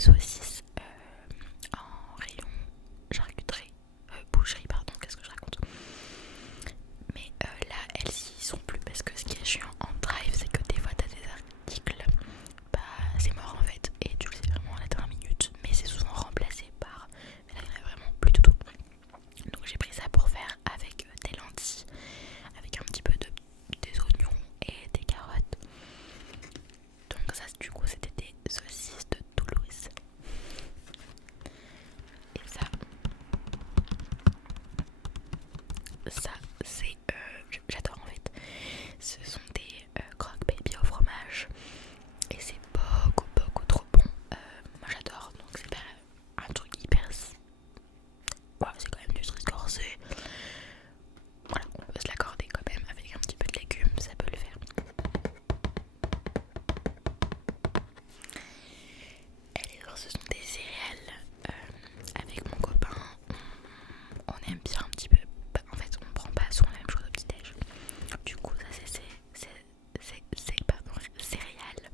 saucisses en rayon charcuterie, boucherie, pardon, qu'est-ce que je raconte. Mais là, elles y sont plus parce que ce qui est chiant en drive, c'est que des fois t'as des articles, bah c'est mort en fait, et tu le sais vraiment à la dernière minute, mais c'est souvent remplacé par. Mais là, il n'y en a vraiment plus du tout. Donc j'ai pris ça pour faire avec des lentilles, avec un petit peu des oignons et des carottes. Donc ça du coup c'était des saucisses de Toulouse. Et ça c'est j'adore en fait. Ce sont des croque baby au fromage et c'est beaucoup trop bon. Moi j'adore, donc c'est pas un truc hyper. Voilà, c'est quand même du Stress corsé. Voilà, on peut se l'accorder quand même avec un petit peu de légumes, ça peut le faire. Et les autres, ce sont des céréales. Avec mon copain, on aime bien un petit peu. En fait, on prend pas souvent la même chose au petit-déj. Du coup, ça c'est pardon, céréales.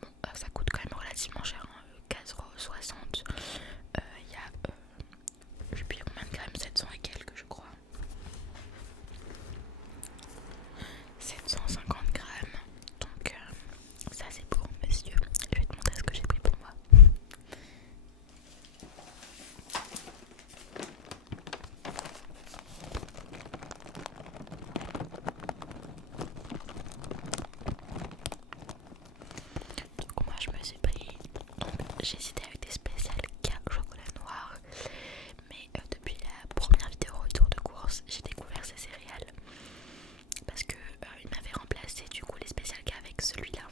Bon, ça coûte quand même relativement cher, hein, 4,60 €. Il y a, je sais plus combien de grammes, 700 et quelques, je crois. 750 grammes. Donc, ça c'est pour monsieur. Je vais te montrer ce que j'ai pris pour moi. Du coup, moi je me suis pris. Donc, j'ai hésité avec des spéciales K chocolat noir. Mais depuis la première vidéo retour de course, j'ai découvert ces céréales. Parce que il m'avait remplacé du coup les spéciales K avec celui-là.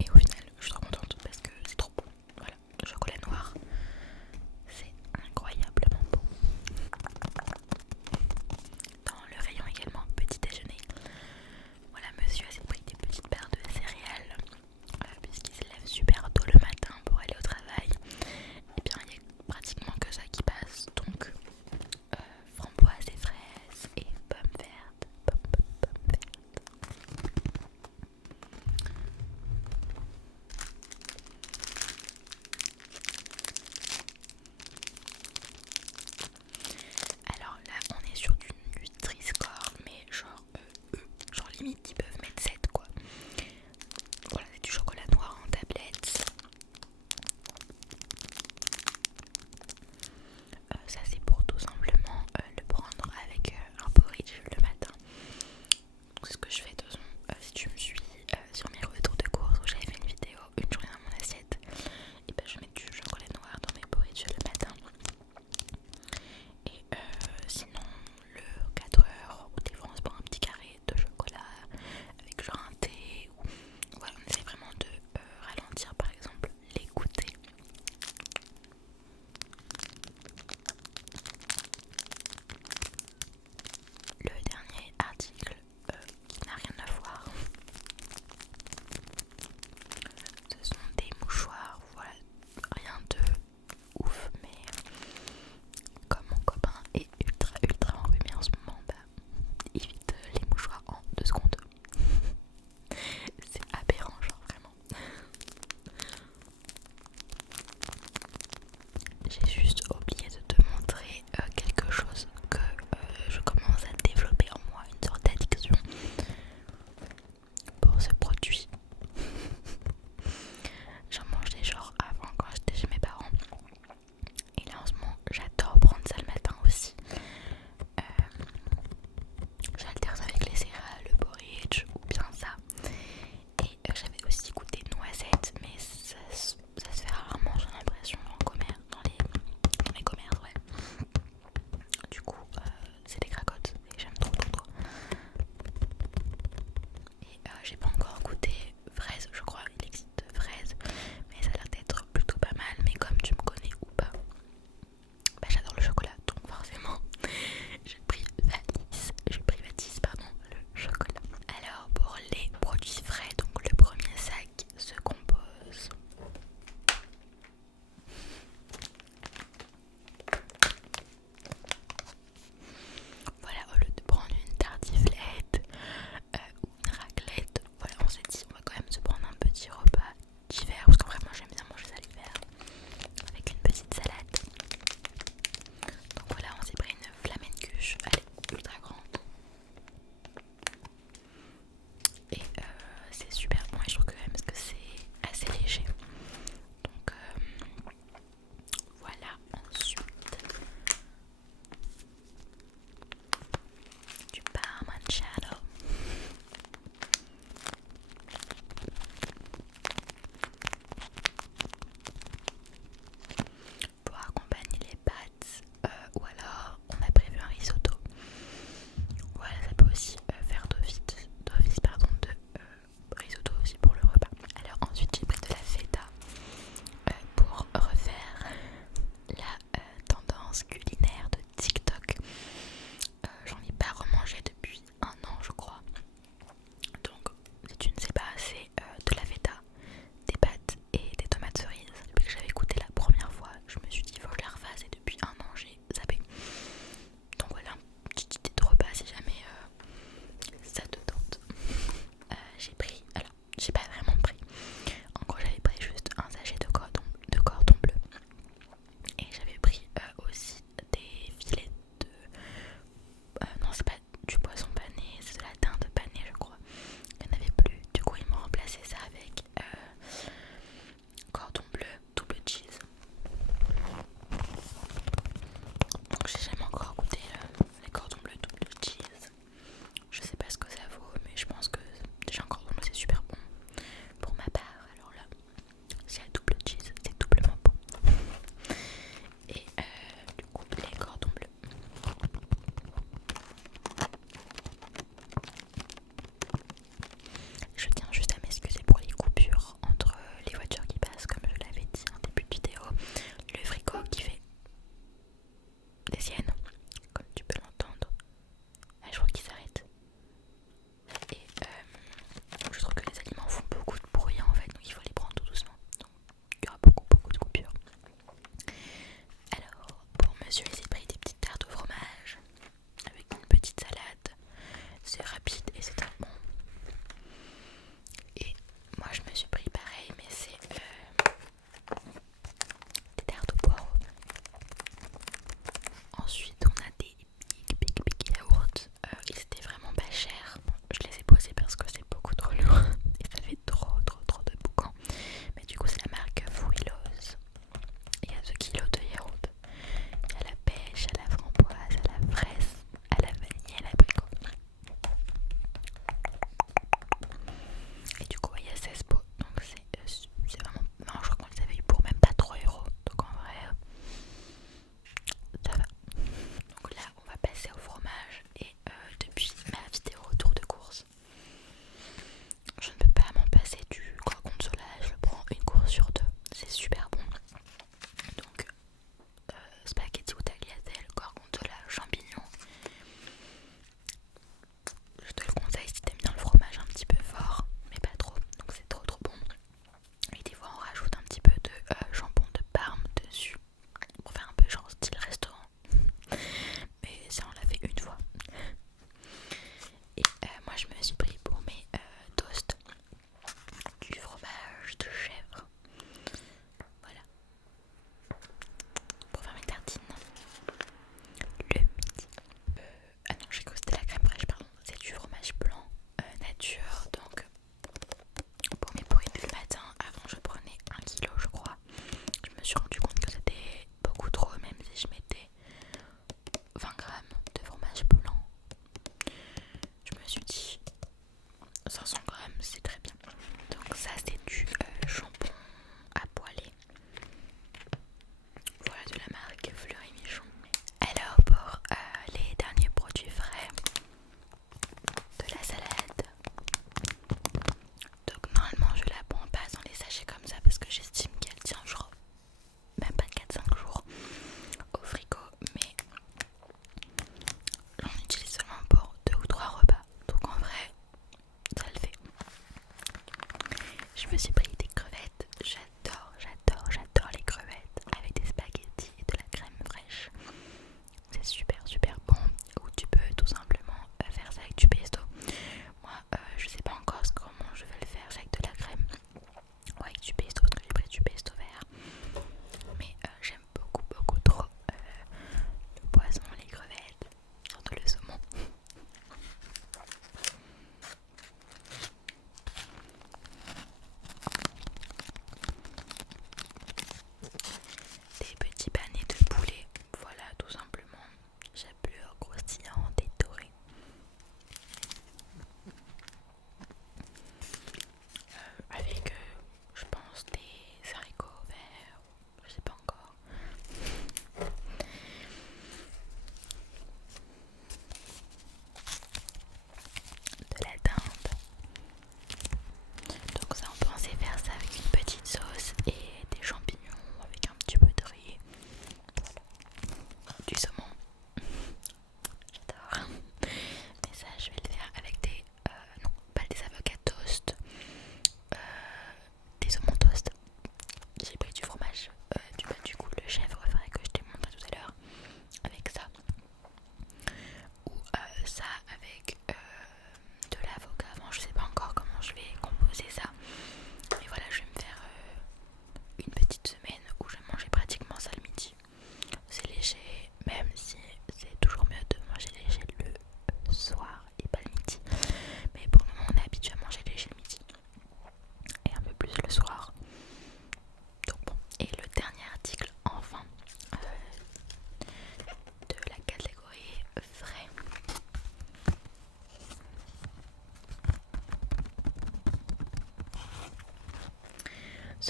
Et au final, je suis trop contente parce que c'est trop bon. Voilà, le chocolat noir, c'est incroyablement bon. Dans le rayon également petit déjeuner, voilà, monsieur a pris des petites barres de céréales puisqu'il se lève super tôt le matin pour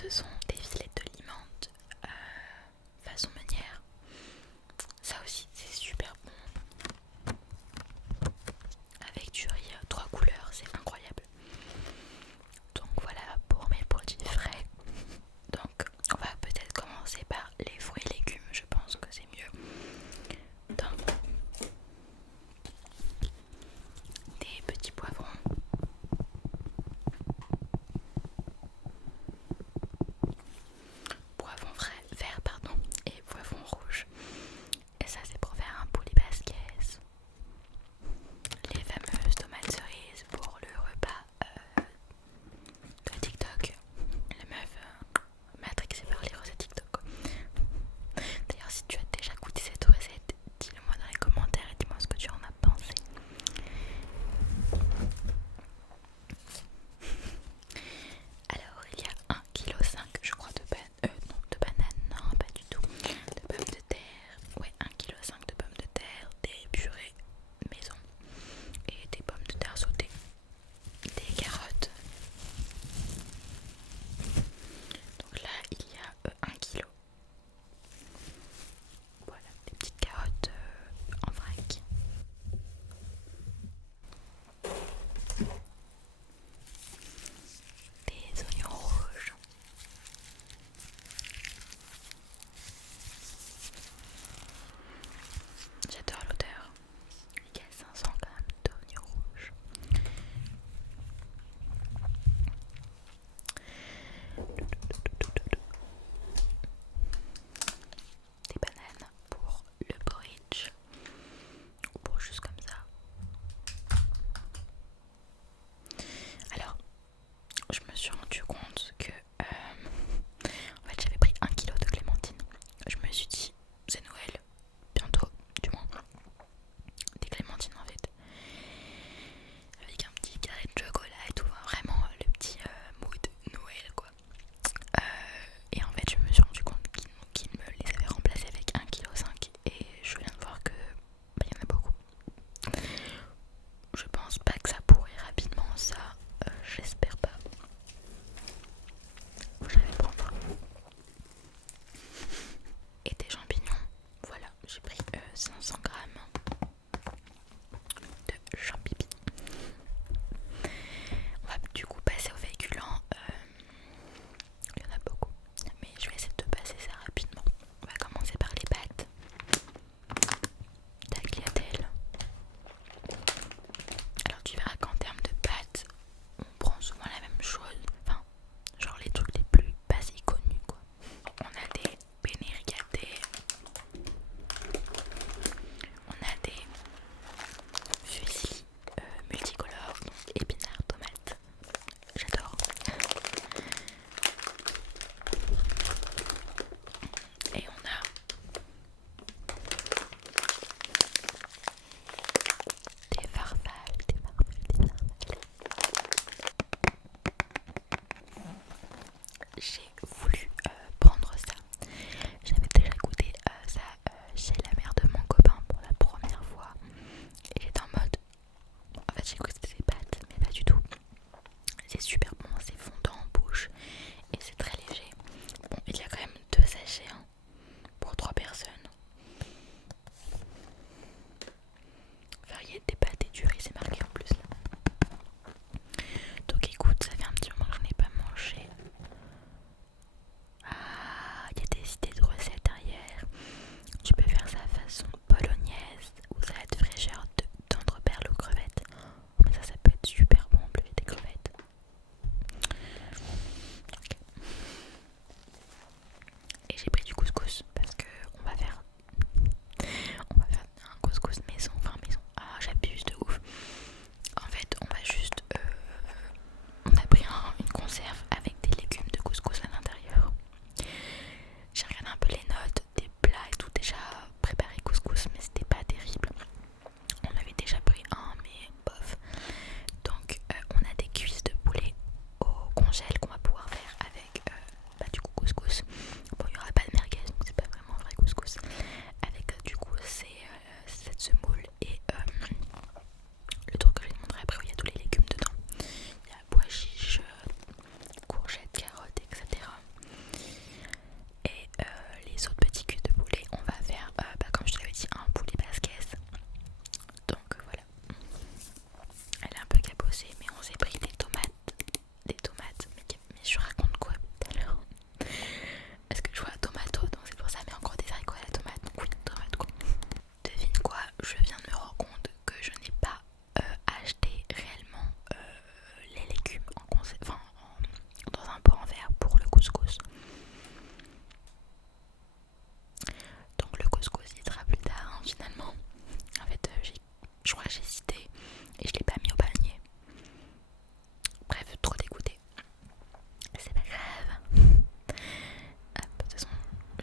ce sont des filets de limande façon meunière. Ça aussi c'est super bon. Avec du riz 3 couleurs, c'est incroyable. Donc voilà pour mes produits frais. Donc on va peut-être commencer par les fruits et légumes, je pense que c'est mieux. Donc des petits poivrons,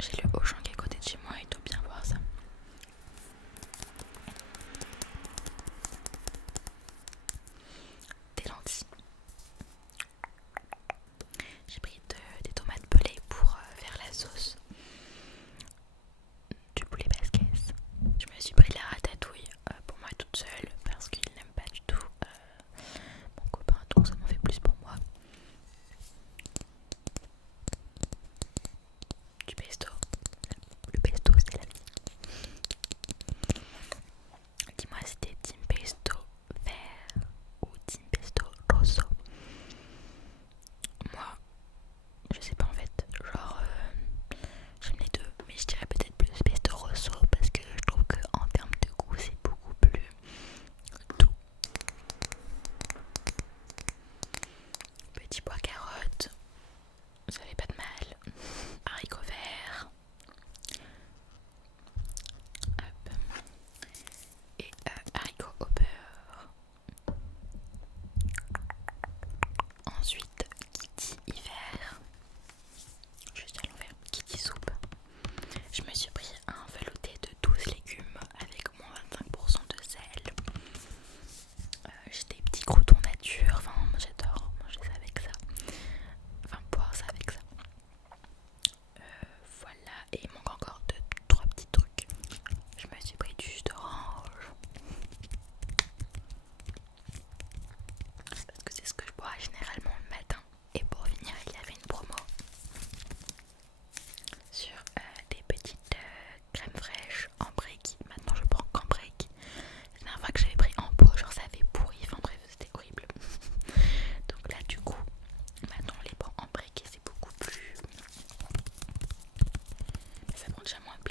J'ai le Auchan qui est à côté de chez moi, il doit bien voir ça. Des lentilles. J'ai pris des tomates pelées pour faire la sauce du poulet basquez. Je me suis pris la ratatouille pour moi toute seule parce qu'il n'aime pas du tout mon copain, donc ça m'en fait plus pour moi. Du pesto. Le pesto c'est la vie. Dis-moi si t'es team pesto vert ou team pesto rosso. Moi, je sais pas en fait, genre j'aime les deux, mais je dirais peut-être plus pesto rosso parce que je trouve que en termes de goût c'est beaucoup plus doux. Petit pois carotte, ça fait pas de mal. Haricots verts. Hop. Et haricots au beurre. Ensuite, qui dit hiver, juste à l'envers, qui dit soupe. Je me suis pris un velouté de 12 légumes avec moins 25% de sel. J'ai des petits croutons nature, enfin j'adore manger ça avec ça. Enfin boire ça avec ça. Voilà, et il manque encore 2-3 petits trucs. Je me suis pris du jus d'orange. Parce que c'est ce que je bois généralement le matin. Et pour finir, il y avait une promo sur des petites crèmes fraîches en break. Maintenant je prends qu'en break. La dernière fois que j'avais pris en pot, genre ça avait pourri, enfin bref c'était horrible. Donc là du coup, maintenant on les prend en break et c'est beaucoup plus... Ça prend déjà moins de